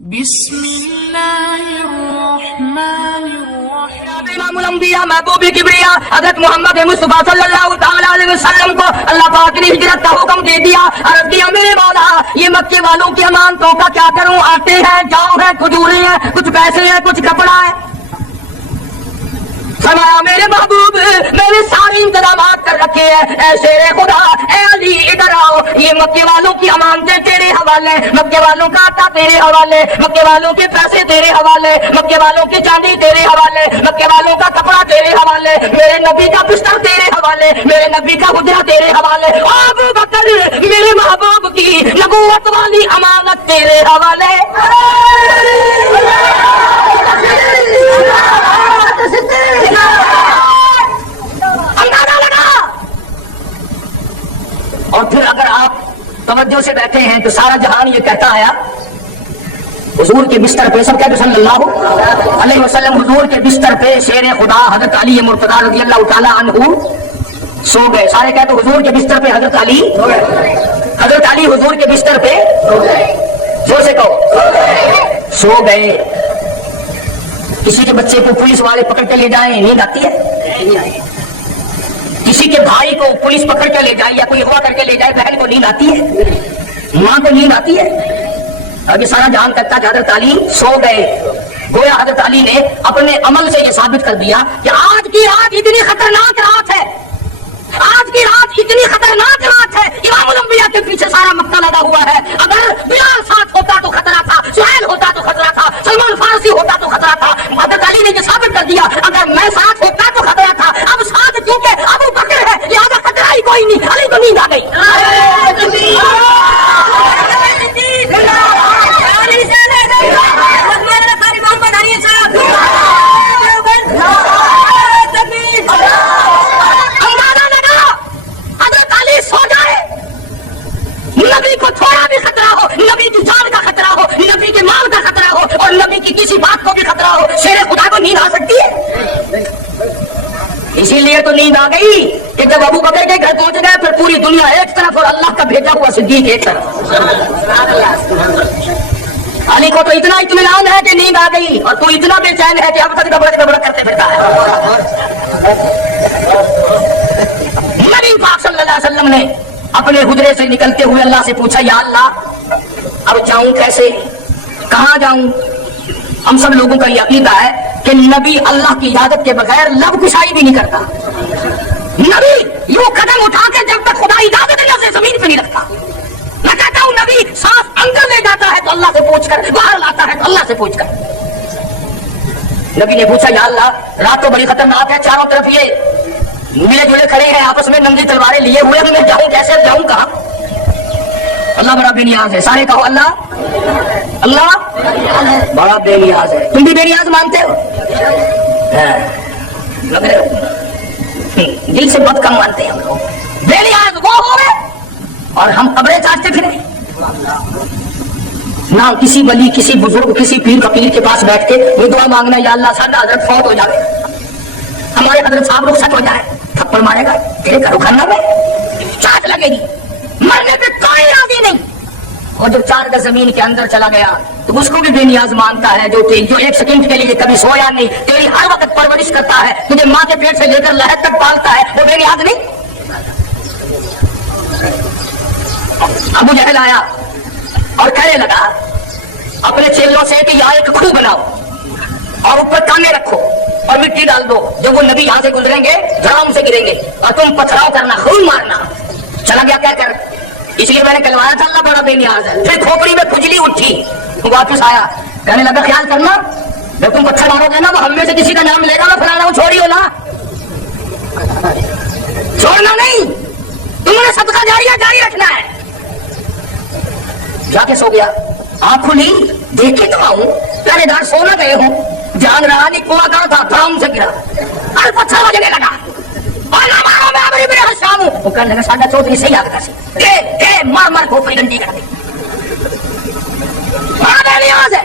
بسم اللہ الرحمن الرحیم. امام الانبیاء محبوب کبریا حضرت محمد مصطفیٰ صلی اللہ تعالیٰ علیہ وسلم کو اللہ پاک نے ہجرت کا حکم دے دیا. عرض کیا میرے مولا یہ مکے والوں کی امانتوں کا کیا کروں؟ آٹے ہیں، جاؤ ہے، کھجوریں ہیں، کچھ پیسے ہیں، کچھ کپڑا ہے. فرمایا میرے محبوب میں نے سارے انتظامات کر رکھے ہیں. اے شیر خدا، اے علی ادھر آؤ، یہ مکے والوں کی امانتیں تیرے حوالے، مکے والوں کا آٹا تیرے حوالے، مکے والوں کے پیسے تیرے حوالے، مکے والوں کی چاندی تیرے حوالے، مکے والوں کا کپڑا تیرے حوالے، میرے نبی کا بستر تیرے حوالے، میرے نبی کا حجرہ تیرے حوالے. ابو بکر میرے محبوب کی نبوت والی امانت تیرے حوالے. اور پھر اگر آپ توجہ سے بیٹھے ہیں تو سارا جہان یہ کہتا آیا حضور کے بستر پہ، سب کہتے صلی اللہ علیہ وسلم، حضور کے بستر پہ شیر خدا حضرت علی مرتضیٰ رضی اللہ تعالیٰ عنہ سو گئے. سارے کہتے حضور کے بستر پہ حضرت علی حضور کے بستر پہ زور سے کہو سو گئے. کسی کے بچے کو پولیس والے پکڑ کے لے جائیں نیند آتی ہے؟ کسی کے بھائی کو پولیس پکڑ کے لے جائے یا کوئی اغوا کر کے لے جائے بہن کو نیند آتی ہے؟ ماں کو نیند آتی ہے؟ اب یہ سارا جہان کرتا ہے کہ حضرت علی سو گئے. گویا حضرت علی نے اپنے عمل سے یہ ثابت کر دیا کہ آج کی رات اتنی خطرناک رات ہے، آج کی رات اتنی خطرناک رات ہے. امام الانبیاء کے پیچھے سارا مکہ لگا ہوا ہے. اگر بلال ساتھ ہوتا تو خطرہ تھا، سہیل ہوتا تو خطرہ تھا، سلمان فارسی ہوتا تو خطرہ تھا. حضرت علی نے یہ ثابت کر دیا اگر میں ساتھ ہوتا تو خطرہ تھا. اب ساتھ کیونکہ ابو بکر ہے لہذا خطرہ ہی کوئی نہیں. علی تو نیند آ گئی. نبی کو تھوڑا بھی خطرہ ہو، نبی کی جان کا خطرہ ہو، نبی کے مال کا خطرہ ہو اور نبی کی کسی بات کو بھی خطرہ ہو، شیر خدا کو نیند آ سکتی ہے. اسی لیے تو نیند آ گئی کہ جب ابو بکر کے گھر پہنچ گئے پھر پوری دنیا ایک طرف اور اللہ کا بھیجا ہوا صدیق ایک طرف. علی کو تو اتنا اطمینان ہے کہ نیند آ گئی اور تو اتنا بے چین ہے کہ اب تک دبڑ کرتے پھرتا ہے. نبی پاک صلی اللہ علیہ وسلم نے اپنے حجرے سے نکلتے ہوئے اللہ سے پوچھا یا اللہ اب جاؤں کیسے، کہاں جاؤں؟ ہم سب لوگوں کا یہ عقیدہ ہے کہ نبی اللہ کی اجازت کے بغیر لب کشائی بھی نہیں کرتا. نبی یوں قدم اٹھا کے جب تک خدا اجازت ہے اسے زمین پہ نہیں رکھتا. میں کہتا ہوں نبی سانس اندر لے جاتا ہے تو اللہ سے پوچھ کر، باہر لاتا ہے تو اللہ سے پوچھ کر. نبی نے پوچھا یا اللہ رات تو بڑی خطرناک ہے، چاروں طرف یہ ملے جلے کھڑے ہیں آپس میں ننگی تلواریں لیے ہوئے، میں جاؤں کیسے، جاؤں کہاں؟ اللہ بڑا بے نیاز ہے. سارے کہو اللہ بڑا بے نیاز ہے. تم بھی بے نیاز مانتے ہو؟ دل سے بہت کم مانتے ہیں ہم لوگ. بے نیاز وہ ہوئے اور ہم قبریں چاٹتے پھریں. نہ کسی ولی، کسی بزرگ، کسی پیر فقیر کے پاس بیٹھ کے وہ دعا مانگنا یا اللہ سادہ حضرت فوت ہو جائے، ہمارے حضرت صاحب رخصت ہو جائے، تھپڑ مارے گا تیرے گھر کھانا میں چاٹ لگے گی، مرنے پہ کوئی راضی نہیں. اور جب 4 گز زمین کے اندر چلا گیا تو اس کو بھی بے نیاز مانتا ہے جو 1 سیکنڈ کے لیے کبھی سویا نہیں، تیری ہر وقت پرورش کرتا ہے، تجھے ماں کے پیٹ سے لے کر لحد تک پالتا ہے، وہ بے نیاز نہیں؟ ابو جہل آیا اور کہنے لگا اپنے چیلوں سے کہ یہاں ایک کھو بناؤ اور اوپر کانے رکھو اور مٹی ڈال دو، جو وہ نبی یہاں سے گزریں گے دھڑام سے گریں گے اور تم پتھراؤ کرنا، خون مارنا. چلا گیا کہہ کر، اس لیے میں نے کہلوایا تھا اللہ بڑا بے نیاز ہے. پھر کھوپڑی میں کھجلی اٹھی، واپس آیا کہنے لگا خیال کرنا جب تم پتھر مارو گے نا وہ ہم میں سے کسی کا نام لے گا، میں فلانا ہوں، چھوڑی ہو نا، چھوڑنا نہیں، تم نے صدقہ جاریہ جاری رکھنا ہے. جا کے سو گیا. آنکھ کھلی دیکھ کے تو آؤں پہلے دار سونا گئے ہوں، جان رہا نہیں کنواں کہاں تھا، دھڑام سے گرا اور پتھر بجنے لگا. وہ کہنے لگا ساڈا چودھری صحیح آگتا سی، دے مار کھوپڑی گنڈی کر دی. بڑا بے نیاز ہے.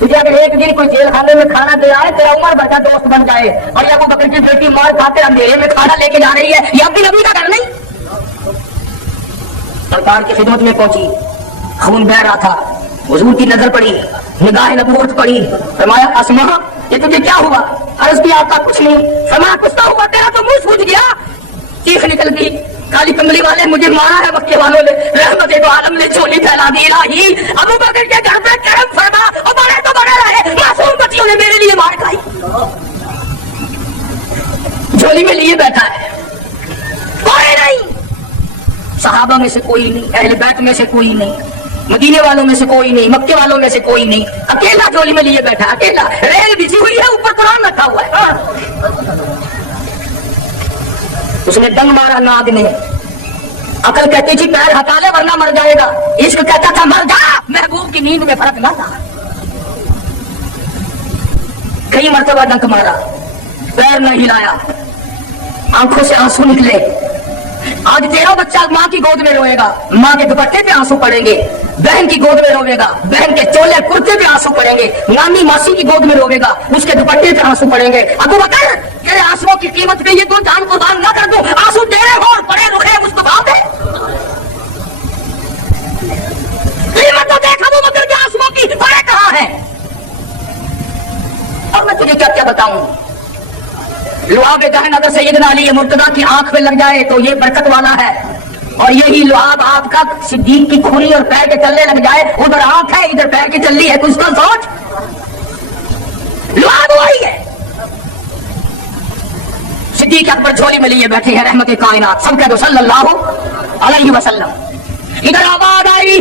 تجھے اگر ایک دن کوئی جیل خانے میں کھانا دے آئے تیرا عمر بھر کا دوست بن جائے، اور یہ ابو بکر کی بیٹی مار کھاتے اندھیرے میں کھانا لے کے جا رہی ہے، یہ اپنی نبی کا گھر نہیں؟ سرکار کی خدمت میں پہنچی، خون بہ رہا تھا، حضور کی نظر پڑی، نگاہ نبوت پڑی، فرمایا اسما یہ تجھے کیا ہوا؟ عرض کیا آقا کچھ نہیں، فرمایا کچھ تو ہوا، تیرا تو منہ سوج گیا، چیخ نکل گئی، کالی کملی والے مجھے مارا ہے مکے والوں نے، رحمت دو عالم نے جھولی پھیلا دی، الہی ابو بکر کے گھر پہ کرم فرما، اور بڑے تو بڑے رہے، معصوم بچیوں نے میرے لیے مار کھائی، جھولی میں لیے بیٹھا ہے، کوئی نہیں، صحابہ میں سے کوئی نہیں، اہل بیت میں سے کوئی نہیں، مدینے والوں میں سے کوئی نہیں، مکے والوں میں سے کوئی نہیں، اکیلا جھولی میں لیے بیٹھا، اکیلا، ریل بچھی ہوئی ہے، اوپر قرآن رکھا ہوا ہے، اس نے ڈنگ مارا ناگ نے، عقل کہتی تھی پیر ہٹا لے ورنہ مر جائے گا، عشق کہتا تھا مر جا، محبوب کی نیند میں فرق نہ تھا، کئی مرتبہ ڈنک مارا، پیر نہ ہلایا، آنکھوں سے آنسو نکلے، آج تیرا بچہ ماں کی گود میں روئے گا، ماں کے دوپٹے پہ آنسو پڑیں گے، بہن کی گود میں روے گا، بہن کے چولے کرتے پہ آنسو پڑیں گے، نانی ماسی کی گود میں روے گا، اس کے دوپٹے پہ آنسو پڑیں گے، ابو بکر تیرے آنسو کی قیمت پہ یہ تو جان قربان نہ کر دوں، آنسو تیرے ہو اور پڑے رخے مصطفیٰ پہ، قیمت تو دیکھ ابو بکر کے آنسو کی، پڑے کہاں ہے؟ اور میں تجھے کیا کیا بتاؤں، لعاب دہن اگر سیدنا علی مرتضیٰ کی آنکھ پہ لگ جائے تو یہ برکت والا ہے، اور یہی لعاب آپ کا صدیق کی کھوری اور پیر کے چلنے لگ جائے، ادھر آنکھ ہے ادھر پیر کے چلی ہے، کچھ تو سوچ، لعاب وہی ہے۔ صدیق اکبر جھولی میں لیے بیٹھے ہیں رحمت کائنات، سب کہہ دو صلی اللہ علیہ وسلم، ادھر آواز آئی،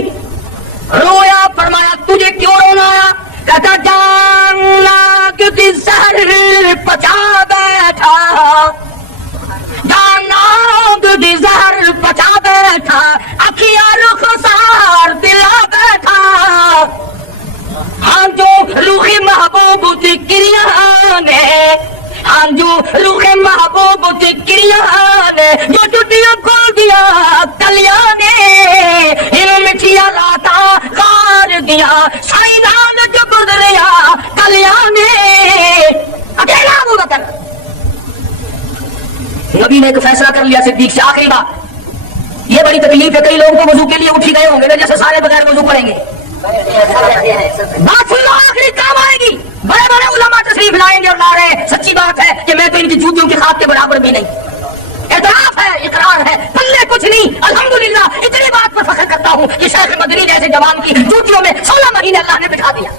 رویا، فرمایا تجھے کیوں رونا آیا؟ کہتا جان لگتی زہر پچا بیٹھا، جان لگتی زہر پچا بیٹھا، اکھیاں رخسار دلا بیٹھا، ہاں جو روح محبوب ذکریاں نے، ہاں جو روح محبوب ذکریاں نے، جو چٹیاں کھول دیا کلیاں نے، ان مٹھیاں لاتا کار دیا سائیدان جو گزریا کلیاں نے، اکیلا ابو بکر۔ نبی نے ایک فیصلہ کر لیا صدیق سے، آخری بات، یہ بڑی تکلیف ہے، کئی لوگ تو وضو کے لیے اٹھ ہی گئے ہوں گے جیسے سارے بغیر وضو پڑیں گے، بات سن لو، آخری کام آئے گی، بڑے بڑے علماء تشریف لائیں گے اور لا رہے ہیں، سچی بات ہے کہ میں تو ان کی جوتیوں کی خاک کے برابر بھی نہیں، اعتراف ہے، اقرار ہے، پلے کچھ نہیں، الحمدللہ اتنی بات پر فخر کرتا ہوں کہ شیخ مدنی جیسے جوان کی جوتیوں میں 16 مہینے اللہ نے بٹھا دیا۔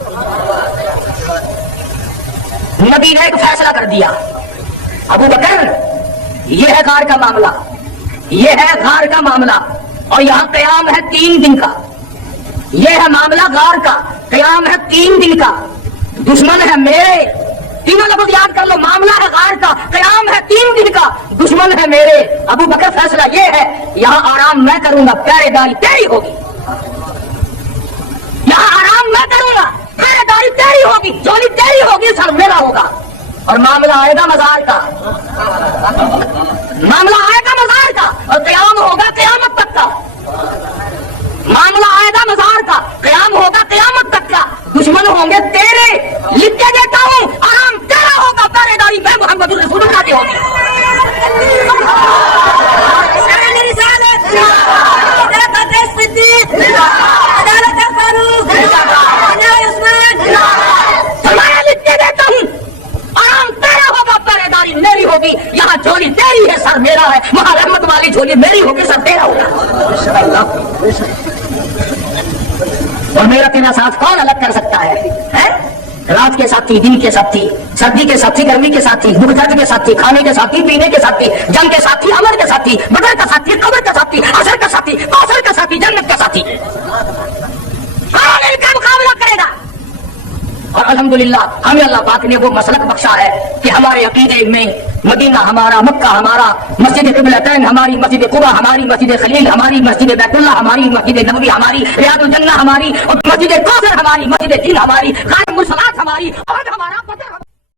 نبی نے ایک فیصلہ کر دیا، ابو بکر یہ ہے غار کا معاملہ، یہ ہے غار کا معاملہ، اور یہاں قیام ہے 3 دن کا، یہ ہے معاملہ غار کا، قیام ہے 3 دن کا، دشمن ہے میرے، تینوں لفظ یاد کر لو، معاملہ ہے غار کا، قیام ہے 3 دن کا، دشمن ہے میرے، ابو بکر فیصلہ یہ ہے یہاں آرام میں کروں گا، پہرے داری تیری ہوگی، یہاں آرام میں کروں گا، پہرے داری تیری ہوگی، جولی تیری ہوگی، سر میرا ہوگا، اور معاملہ آئے گا مزار کا، معاملہ آئے گا مزار کا، اور قیام ہوگا قیامت تک کا، معاملہ آئے گا مزار کا، قیام ہوگا قیامت تک کا، دشمن ہوں گے تیرے، لکھ کے دیتا ہوں، آرام تیرا ہوگا، پہرے داری میں محمد رسول اللہ کی ہوگی۔ لکھ کے دیتا ہوں، آرام تیرا ہوگا، پہرے داری میری ہوگی، یہاں جھولی تیری ہے، سر میرا ہے، وہاں رحمت والی جھولی میری ہوگی، سر تیرا ہوگا، اور میرا تیرا ساتھ کون الگ کر سکتا ہے؟ رات کے ساتھی، دن کے ساتھی، سردی کے ساتھی، گرمی کے ساتھی، دکھ درد کے ساتھی، کھانے کے ساتھی، پینے کے ساتھی، جنگ کے ساتھی، عمل کے ساتھی، بدر کا ساتھی، قبر کا ساتھی، عصر کا ساتھی، کوثر کا ساتھی، جنت کا ساتھی، کون ان کا مقابلہ کرے گا؟ اور الحمدللہ ہمیں اللہ پاک نے وہ مسلک بخشا ہے کہ ہمارے عقیدے میں مدینہ ہمارا، مکہ ہمارا، مسجد قبلتین ہماری، مسجد قباء ہماری، مسجد خلیل ہماری، مسجد بیت اللہ ہماری، مسجد نبوی ہماری، ریاض الجنہ ہماری، اور مسجد کوثر ہماری، مسجد دین ہماری، خانہ الصلاۃ ہماری، اور ہمارا